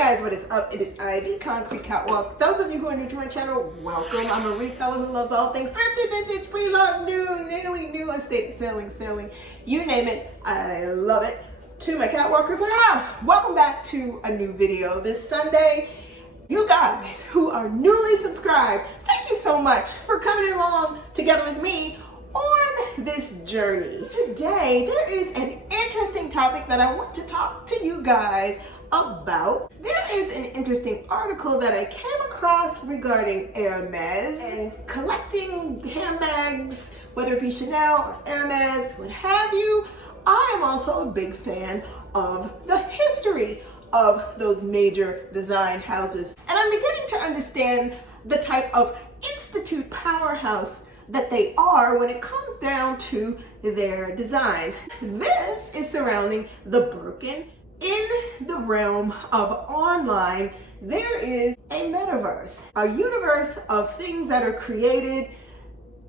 guys, what is up? It is I, the Concrete Catwalk. Those of you who are new to my channel, welcome. I'm a reseller who loves all things thrifty, vintage, pre-loved, new, nearly new, estate selling, you name it, I love it. To my catwalkers, welcome back to a new video this Sunday. You guys who are newly subscribed, thank you so much for coming along together with me on this journey. Today, there is an interesting topic that I want to talk to you guys about. There is an interesting article that I came across regarding Hermes and collecting handbags, whether it be Chanel, Hermes, what have you. I am also a big fan of the history of those major design houses. And I'm beginning to understand the type of institute powerhouse that they are when it comes down to their designs. This is surrounding the Birkin. In the realm of online, there is a metaverse, a universe of things that are created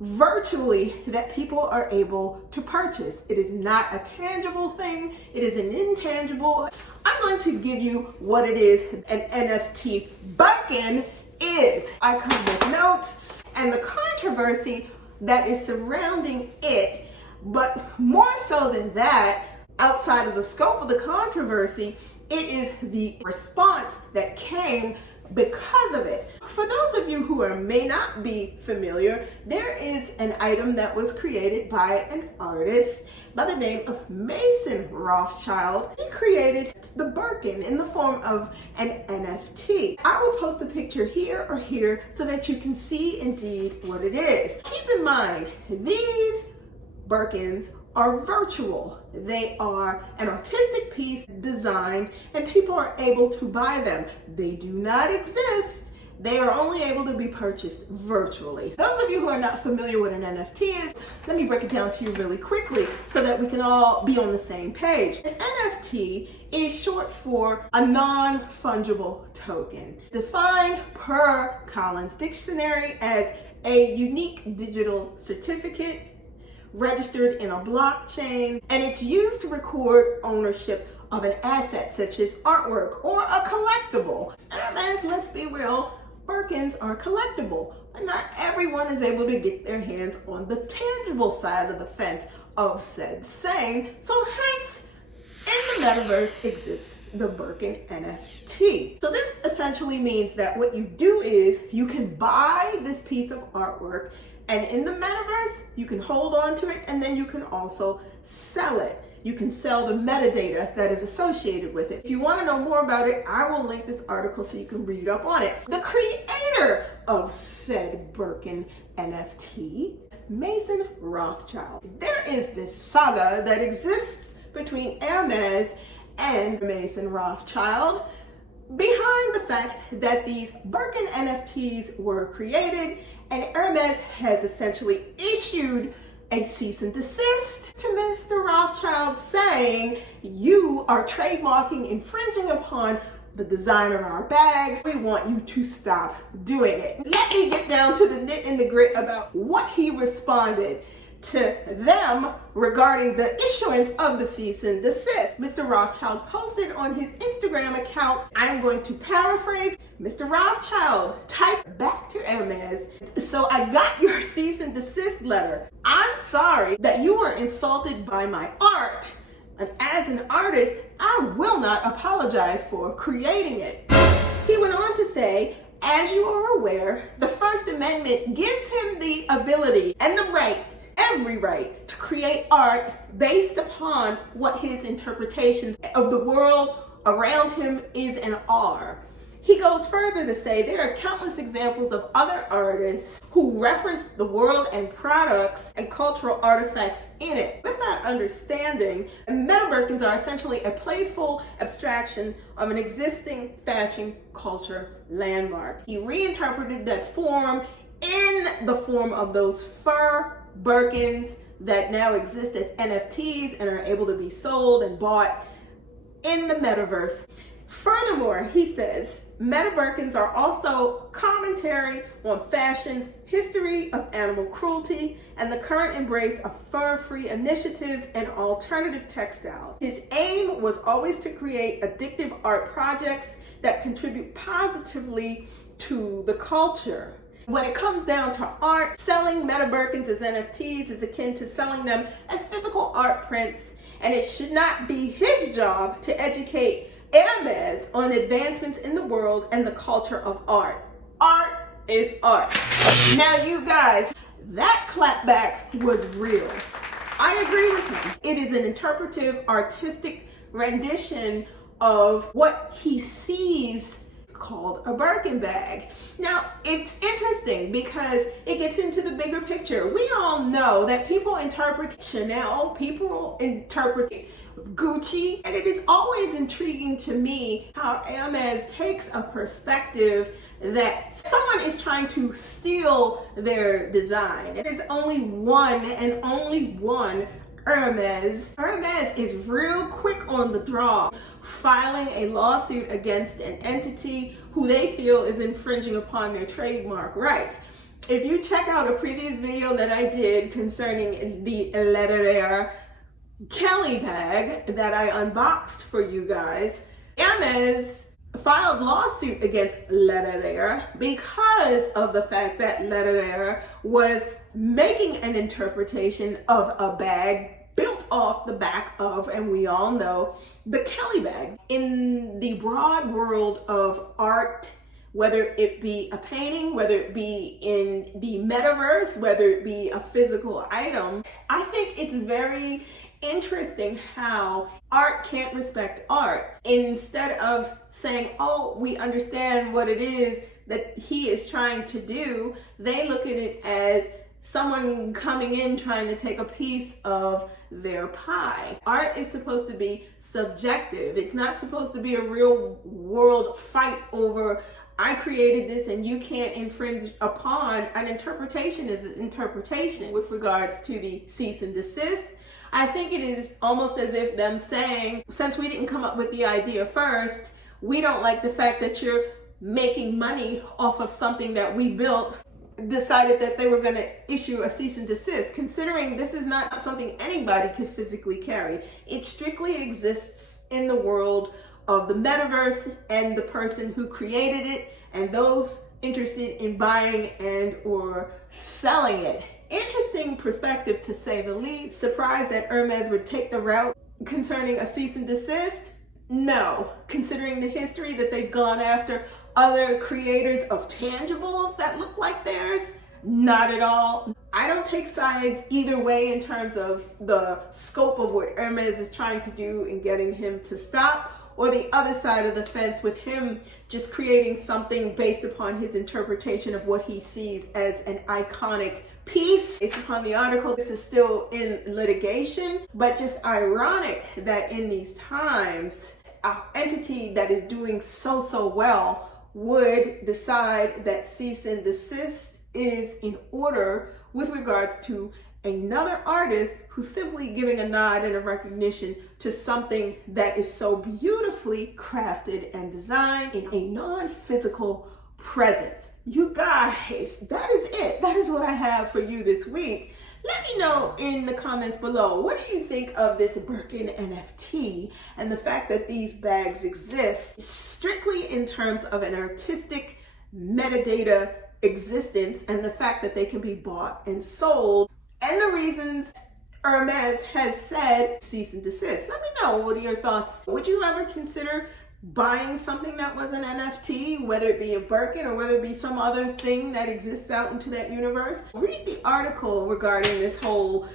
virtually that people are able to purchase. It is not a tangible thing, it is an intangible. I'm going to give you what it is an NFT Birkin is. I come with notes and the controversy that is surrounding it, but more so than that, outside of the scope of the controversy, it is the response that came because of it. For those of you who may not be familiar, there is an item that was created by an artist by the name of Mason Rothchild. He created the Birkin in the form of an NFT. I will post a picture here or here so that you can see indeed what it is. Keep in mind, these Birkins are virtual. They are an artistic piece designed and people are able to buy them. They do not exist. They are only able to be purchased virtually. Those of you who are not familiar with an NFT is, let me break it down to you really quickly so that we can all be on the same page. An NFT is short for a non-fungible token, defined per Collins Dictionary as a unique digital certificate registered in a blockchain, and it's used to record ownership of an asset such as artwork or a collectible. Hermes, let's be real, Birkins are collectible, but not everyone is able to get their hands on the tangible side of the fence of said saying, so hence in the metaverse exists the Birkin NFT. So this essentially means that what you do is you can buy this piece of artwork, and in the metaverse, you can hold on to it and then you can also sell it. You can sell the metadata that is associated with it. If you want to know more about it, I will link this article so you can read up on it. The creator of said Birkin NFT, Mason Rothchild. There is this saga that exists between Hermes and Mason Rothchild behind the fact that these Birkin NFTs were created, and Hermes has essentially issued a cease and desist to Mr. Rothchild saying, you are trademarking, infringing upon the design of our bags. We want you to stop doing it. Let me get down to the nit and the grit about what he responded to them regarding the issuance of the cease and desist. Mr. Rothchild posted on his Instagram account, I'm going to paraphrase, Mr. Rothchild typed back to Hermes, so I got your cease and desist letter. I'm sorry that you were insulted by my art, and as an artist, I will not apologize for creating it. He went on to say, as you are aware, the First Amendment gives him the ability and the right, every right, to create art based upon what his interpretations of the world around him is and are. He goes further to say there are countless examples of other artists who reference the world and products and cultural artifacts in it. With that understanding, Meta Birkins are essentially a playful abstraction of an existing fashion culture landmark. He reinterpreted that form in the form of those fur Birkins that now exist as NFTs and are able to be sold and bought in the metaverse. Furthermore, he says, Meta Birkins are also commentary on fashion's history of animal cruelty and the current embrace of fur-free initiatives and alternative textiles. His aim was always to create addictive art projects that contribute positively to the culture. When it comes down to art, selling Meta Birkins as NFTs is akin to selling them as physical art prints, and it should not be his job to educate Hermes on advancements in the world and the culture of art. Art is art. Now you guys, that clapback was real. I agree with him. It is an interpretive, artistic rendition of what he sees called a Birkin bag. Now, it's interesting because it gets into the bigger picture. We all know that people interpret Chanel, people interpret Gucci, and it is always intriguing to me how Hermes takes a perspective that someone is trying to steal their design. It is only one and only one Hermes. Hermes is real quick on the draw, filing a lawsuit against an entity who they feel is infringing upon their trademark rights. If you check out a previous video that I did concerning the Letterer Kelly bag that I unboxed for you guys, Hermes filed lawsuit against Letterer because of the fact that Letterer was making an interpretation of a bag built off the back of, and we all know, the Kelly bag. In the broad world of art, whether it be a painting, whether it be in the metaverse, whether it be a physical item, I think it's very interesting how art can't respect art. Instead of saying, oh, we understand what it is that he is trying to do, they look at it as someone coming in trying to take a piece of their pie. Art is supposed to be subjective. It's not supposed to be a real world fight over, I created this and you can't infringe upon. An interpretation is an interpretation. With regards to the cease and desist, I think it is almost as if them saying, since we didn't come up with the idea first, we don't like the fact that you're making money off of something that we built, decided that they were going to issue a cease and desist, considering this is not something anybody could physically carry. It strictly exists in the world of the metaverse and the person who created it and those interested in buying and or selling it. Interesting perspective, to say the least. Surprised that Hermes would take the route concerning a cease and desist? No, considering the history that they've gone after other creators of tangibles that look like theirs, not at all. I don't take sides either way in terms of the scope of what Hermes is trying to do in getting him to stop, or the other side of the fence with him just creating something based upon his interpretation of what he sees as an iconic piece. Based upon the article, this is still in litigation, but just ironic that in these times, an entity that is doing so well would decide that cease and desist is in order with regards to another artist who's simply giving a nod and a recognition to something that is so beautifully crafted and designed in a non-physical presence. You guys, that is it. That is what I have for you this week. Let me know in the comments below, what do you think of this Birkin NFT and the fact that these bags exist strictly in terms of an artistic metadata existence and the fact that they can be bought and sold, and the reasons Hermes has said cease and desist. Let me know, what are your thoughts? Would you ever consider buying something that was an NFT, whether it be a Birkin or whether it be some other thing that exists out into that universe? Read the article regarding this whole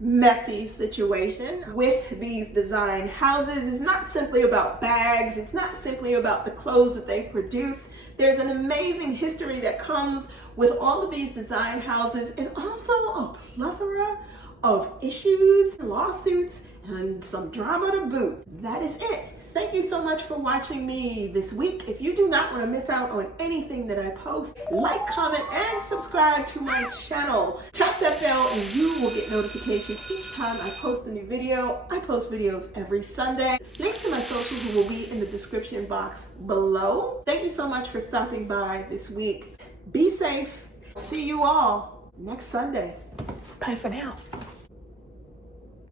messy situation with these design houses. It's not simply about bags. It's not simply about the clothes that they produce. There's an amazing history that comes with all of these design houses, and also a plethora of issues, lawsuits, and some drama to boot. That is it. Thank you so much for watching me this week. If you do not want to miss out on anything that I post, like, comment, and subscribe to my channel. Tap that bell and you will get notifications each time I post a new video. I post videos every Sunday. Links to my socials will be in the description box below. Thank you so much for stopping by this week. Be safe. See you all next Sunday. Bye for now.